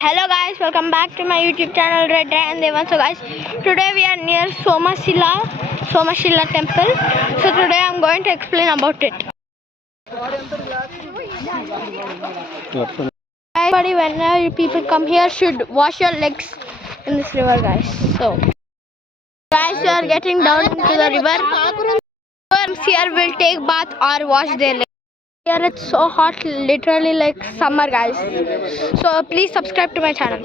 Hello guys, welcome back to my YouTube channel Red and Devan. So guys, today we are near Somashila temple. So today I'm going to explain about it. Everybody, whenever people come here, should wash your legs in this river, guys. So guys, we are getting down into the river. Whoever here will take bath or wash their legs. Here it's so hot, literally like summer, guys. So please subscribe to my channel.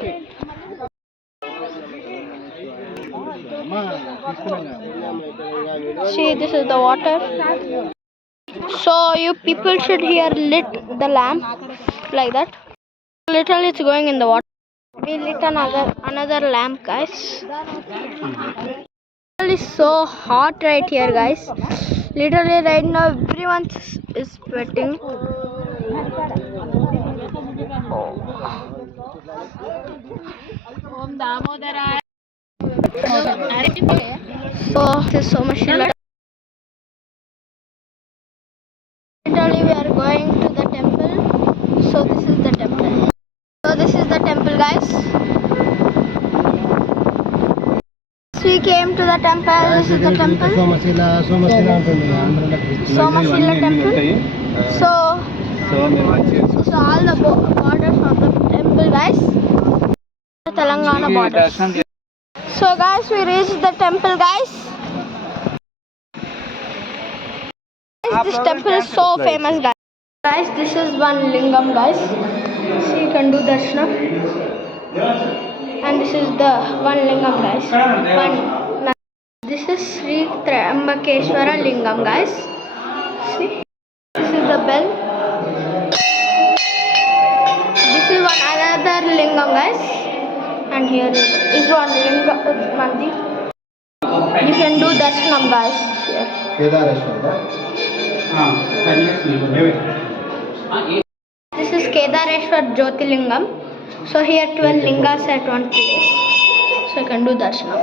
See, this is the water. So you people should here lit the lamp like that. Literally it's going in the water. We lit another lamp, guys. It's so hot right here, guys. Literally right now everyone is sweating. So this is so much. Literally we are going to the temple. So this is the temple. So this is the temple, guys. We came to the temple. This is the temple. Somashila temple. So all the borders of the temple, guys. The Telangana borders. So guys, we reached the temple, guys. This temple is so famous, guys. Guys, this is one lingam, guys. So you can do darshanam. And this is the one lingam, guys. This is Sri Triambakeshwara lingam, guys. See, this is the bell. This is one another lingam, guys. And here is one lingam, Mandi. You can do darshanam, guys. This is Kedareshwar Jyotirlingam. So here 12 lingas at one place. So you can do darshanam.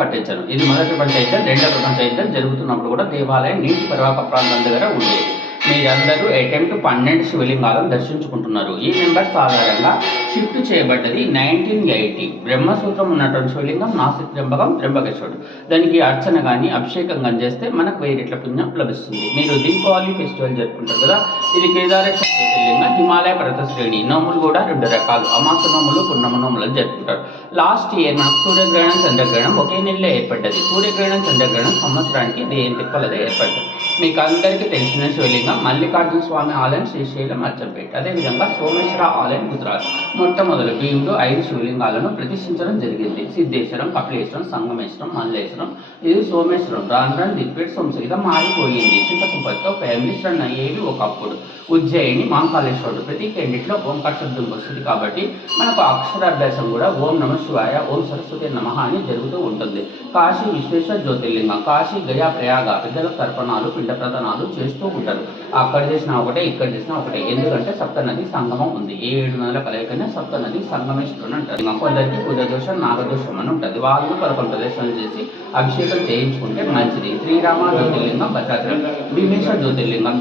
కట్టించారు. ఇది మొదటి పంచాయతీ, రెండవ పంచాయతీ జరుగుతున్నప్పుడు కూడా దేవాలయం నీటి పరివాహక ప్రాంతం దగ్గర ఉండేది. మీరందరూ అటెంప్ట్ 12 శివలింగాలను దర్శించుకుంటున్నారు. ఈ నెంబర్ సాధారణంగా షిఫ్ట్ చేయబడ్డది 1980. బ్రహ్మసూత్రం ఉన్నటువంటి శివలింగం నాసిక్ త్ర్యంబకేశ్వరుడు. దానికి అర్చన కానీ అభిషేకం కానీ చేస్తే మనకు 1000 రెట్ల పుణ్యం లభిస్తుంది. మీరు దీపావళి ఫెస్టివల్ జరుపుకుంటారు కదా, ఇది కేదారేశ్వర జ్యోతిర్లింగం. హిమాలయ పర్వత శ్రేణి. నోములు కూడా 2 రకాలు, అమాస నోములు, పున్నమ నోములు జరుపుకుంటారు. లాస్ట్ ఇయర్ మనకు సూర్యగ్రహణం చంద్రగ్రహణం ఒకే నెలలో ఏర్పడ్డది. సూర్యగ్రహణం చంద్రగ్రహణం సంవత్సరానికి దేని తిప్పలదే ఏర్పడ్డది. మీకు అందరికీ తెలిసిన శివలింగం మల్లికార్జున స్వామి ఆలయం శ్రీశైలం అచ్చంపేట. అదేవిధంగా సోమేశ్వర ఆలయం గుజరాత్. మొట్టమొదటి భీముడు 5 శివలింగాలను ప్రతిష్ఠించడం జరిగింది. సిద్ధేశ్వరం, కపిలేశ్వరం, సంగమేశ్వరం, మల్లేశ్వరం. ఇది సోమేశ్వరం. రాను దిప్పేట్ సోమశిగా మారిపోయింది. చింతకుంపతో ఫ్యామిలీస్ రన్ అయ్యేవి ఒకప్పుడు. ఉజ్జయిని, మాంకాళేశ్వరుడు. ప్రతి రెండిట్లో ఓంకార శబ్దం వస్తుంది కాబట్టి మనకు అక్షరాభ్యాసం కూడా ఓం నమ శివాయ, ఓం సరస్వతి నమః అని జరుగుతూ ఉంటుంది. కాశీ విశ్వేశ్వర జ్యోతిర్లింగం. కాశీ, గయా, ప్రయాగ పెద్దల తర్పణాలు, పిండ ప్రదానాలు చేస్తూ ఉంటారు. అక్కడ చేసినా ఒకటే, ఇక్కడ చేసినా ఒకటే. ఎందుకంటే సప్తనది సంగమం ఉంది. 7 నదుల కలయికనే సప్తనది సంగమేశ్వరుడు అంటారు. కొందరికి కుజదోషం, నాగదోషం అని ఉంటుంది. వాళ్ళు 11 ప్రదర్శనలు చేసి అభిషేకం చేయించుకుంటే మంచిది. శ్రీరామ జ్యోతిర్లింగం, భద్రాచలం. భీమేశ్వర జ్యోతిర్లింగం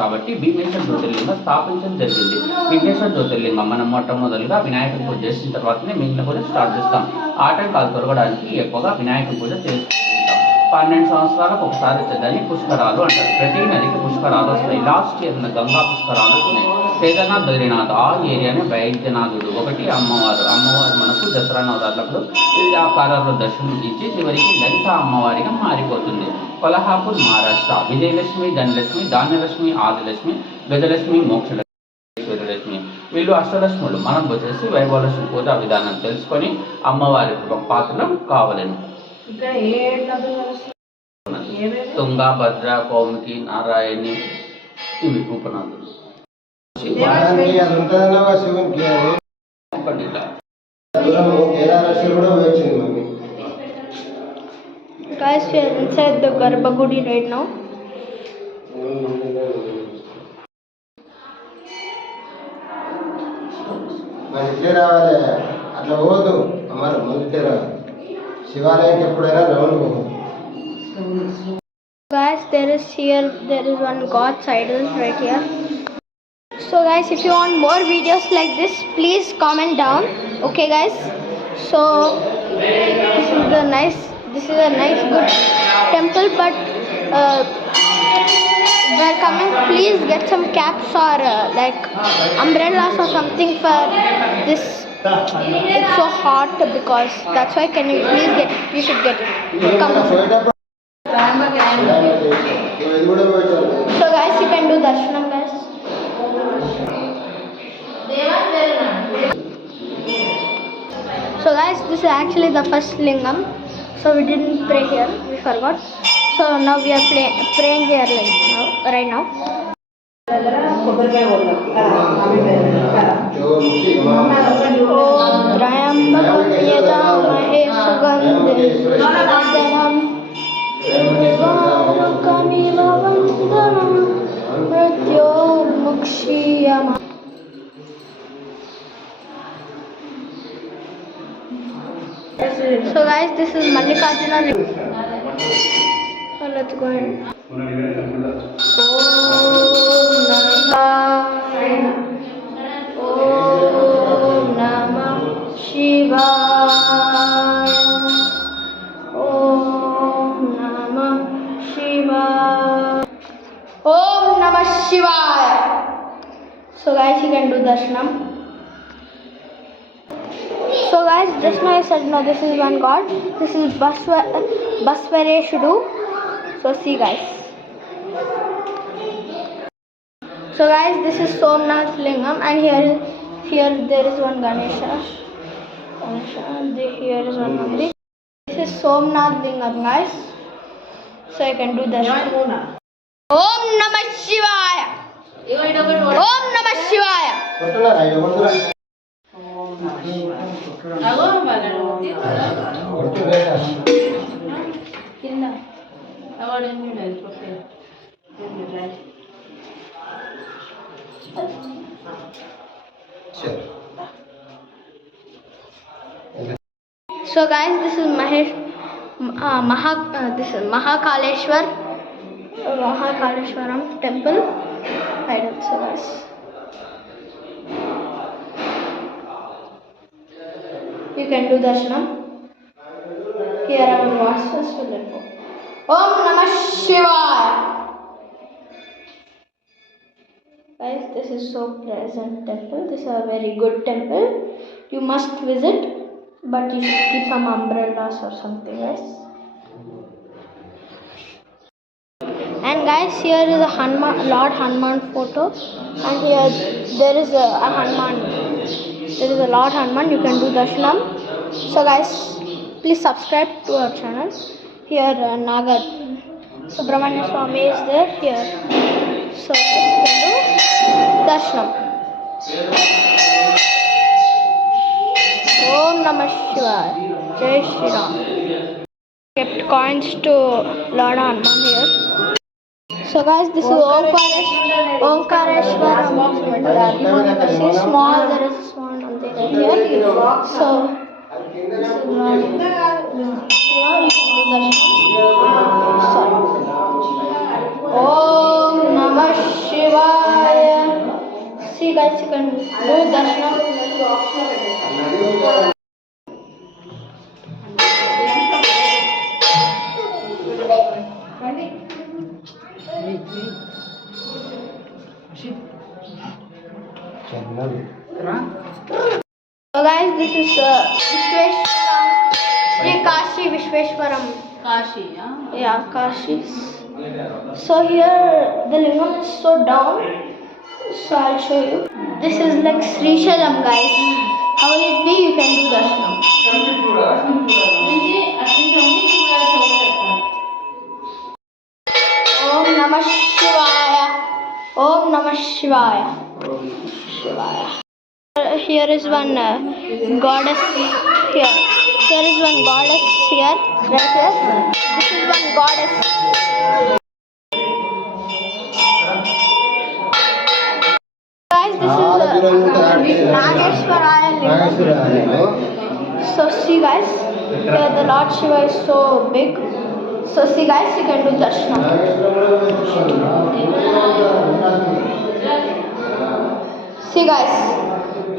కాబట్టి భీమేశ్వర జ్యోతిర్లింగం స్థాపించడం జరిగింది. విఘ్నేశ్వర జ్యోతిర్లింగం మనం మొట్టమొదలుగా వినాయక పూజ చేసిన తర్వాతనే మిగిలిన పూజ స్టార్ట్ చేస్తాం. ఆటంకాలు తొలగడానికి ఎక్కువగా వినాయక పూజ చేసుకుంటాం. 12 సంవత్సరాలకు ఒకసారి వచ్చేదాన్ని పుష్కరాలు అంటారు. ప్రతి నదికి పుష్కరాలు వస్తాయి. లాస్ట్ ఇయర్ గంగా పుష్కరాలు వచ్చినాయి. కేదార్నాథ్, బద్రీనాథ్ ఆ ఏరియానే వైద్యనాథుడు. ఒకటి అమ్మవారు మనకు దసరా నవరాత్రులకు వివిధ ఆకారాల్లో దర్శనం ఇచ్చి చివరికి లలిత అమ్మవారిగా మారిపోతుంది. కొల్హాపూర్, మహారాష్ట్ర. విజయలక్ష్మి, ధనలక్ష్మి, ధాన్యలక్ష్మి, ఆదిలక్ష్మి, గజలక్ష్మి, మోక్షలక్ష్మి. వీళ్ళు అష్టలక్ష్ములు. మనం వచ్చేసి వైభవలక్ష్మి పూజా విధానం తెలుసుకొని అమ్మవారి పాత్రలు కావాలని. తుంగ, భద్ర, కౌముకి, నారాయణి ఇవి ఉపనదులు. Guys, we are inside the Garbhagudi right now. అట్లా పోదు అమ్మారు మొదటి శివాలయంకి ఎప్పుడైనా రౌండ్ పోదు. Guys, there is one God's idol right here. So guys, if you want more videos like this, please comment down. Okay guys. So this is a nice good temple, but we're coming. Please get some caps or like umbrellas or something for this. It's so hot because that's why. Can you please get? You should get it. Come. So guys, you can do darshanam, guys. So guys, this is actually the first lingam. So we didn't pray here. We forgot. So now we are praying here right now. Om Trayambakam Yajamahe Sugandhim Urvarukamiva Vandhanam Mrityomukshiyama. So guys, this is Mallikarjuna. So let's go ahead. Om Namah Shivaya. Om Namah Shivaya. Om Namah Shivaya. So guys, you can do darshanam. So guys, just now I said no, this is one god. This is Basvareshudu. So see guys. So guys, this is Somnath Lingam, and here there is one Ganesha. Here is one Nandi. This is Somnath Lingam, guys. So you can do darshan. Om Namah Shivaya. Om Namah Shivaya. So guys, this is Mahakaleshwaram temple. Right also guys. You can do darshanam. Here I will watch this. Om Namah Shivaya. Guys, this is so pleasant temple. This is a very good temple. You must visit, but you should keep some umbrellas or something, guys. And guys, here is a Lord Hanuman photo, and here there is a Hanuman. There is a Lord Hanuman. You can do darshanam. So guys, please subscribe to our channel. Here Naga Subramanya Swami is there here. So you can do darshanam. Om Namah Shivaya. Jai Shri Ram. Kept coins to Lord Hanuman here. So guys, this is Omkareshwaram. See small, there is a small Nandi right here. So this is Lord Shiva. Om Namah Shivaya. See guys, you can do darshanam. So guys, this is Vishweshwaram, Sri Kashi Vishweshwaram. Kashi, Yeah, Kashi. So here the lingam is so down. So I'll show you. This is like Sri Shalam, guys. How will it be? You can do darshanam. Om Namah Shivaya. Om Namah Shivaya. Shivaya. Here is one goddess here. Here is one goddess here, right here. This is one goddess. Guys, this is Nageshwaraya Lingam. So see guys, here the Lord Shiva is so big. So see guys, you can do darshanam. See guys,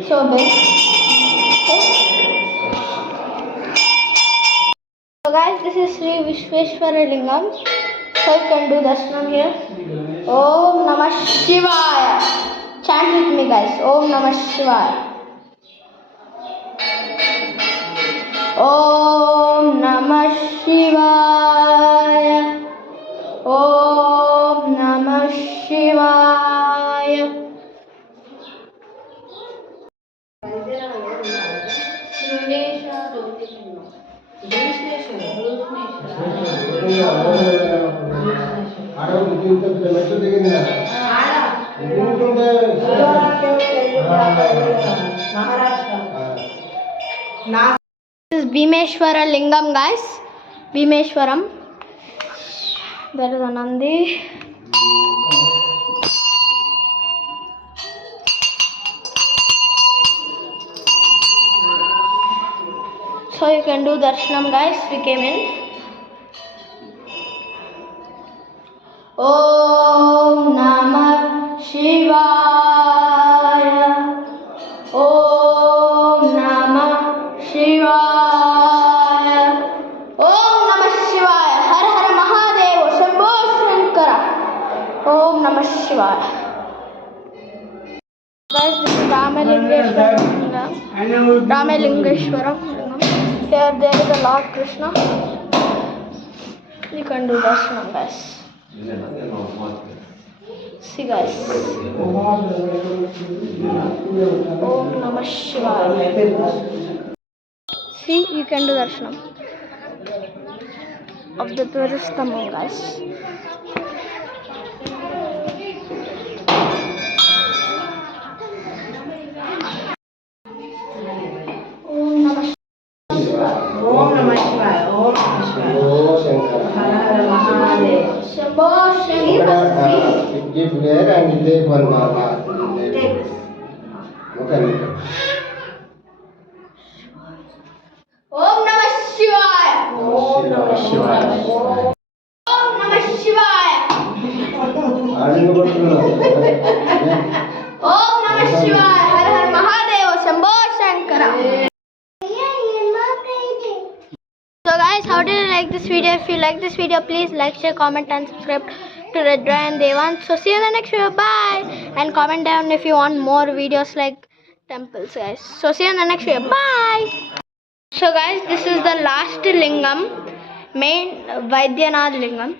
so big. So guys, this is Sri Vishweshwara Lingam. So you can do darshanam here. Om Namah Shivaya. Chant with me guys. Om Namah Shivaya. Om Namah Shivaya. Om Namah Shivaya. This is Bhimeshwara Lingam guys. Bhimeshwaram. There is a Nandi. So you can do darshanam guys. We came in. Om Namah Shivaya. Om Namah Shivaya. Om Namah Shivaya. Har Har Mahadeva. Shambho Shankara. Om Namah Shivaya. Guys, this is Ramalingeshwaram. Here there is a Lord Krishna. You can do darshanam guys. See guys. Om Namah Shivaya. See, you can do darshanam of the Dwarastambam guys. Om Namah Shivaya. Shambho Shankara. Give there and take one mala. Om Namah Shivaya. Om Namah Shivaya. Om Namah Shivaya. Om Namah Shivaya. Har Har Mahadeva. Shambho Shankara. So guys, how did you like this video? If you like this video, please like, share, comment and subscribe to Red Ryan Devant. So see you in the next video. Bye. And comment down if you want more videos like temples guys. So see you in the next video. Bye. So guys, this is the last lingam, main Vaidyanath lingam.